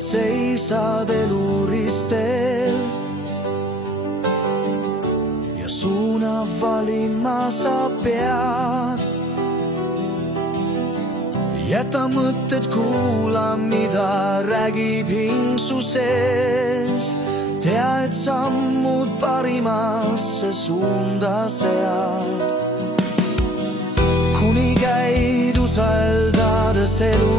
kord seisad eluristel ja suuna valima sa pead. Jäta mõtted, kuula, mida räägib hing su sees. Tea, et sammud parimasse suunda sead. Kuni käid usaldades elu,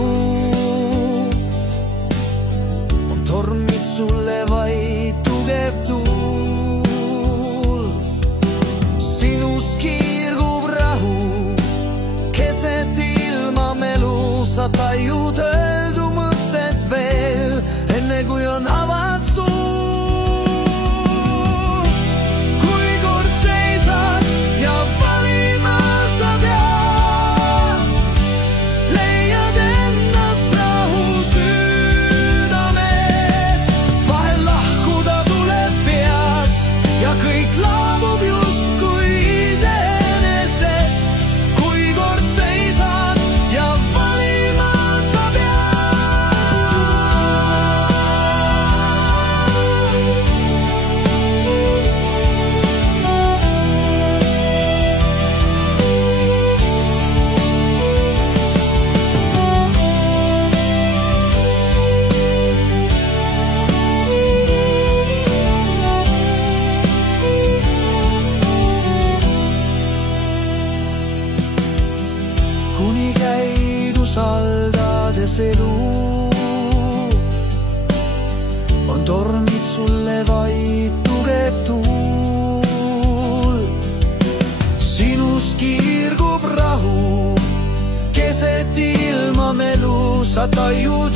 on tormid sulle vaid tugev tuul. Sinus kiirgub rahu, keset ilma melu. Sa tajud öeldu mõtet veel, enne kui on avad suu. Kui kord seisad ja valima sa pead, leiad ennast rahu südames. Vahel lahkuda tuleb peast ja kõik laabub justkui iseenesest. Kui kord seisad ja kuni käid usaldades elu, on tormid sulle vaid tugev tuul. Sinus kiirgub rahu, keset ilma melu. Sa tajud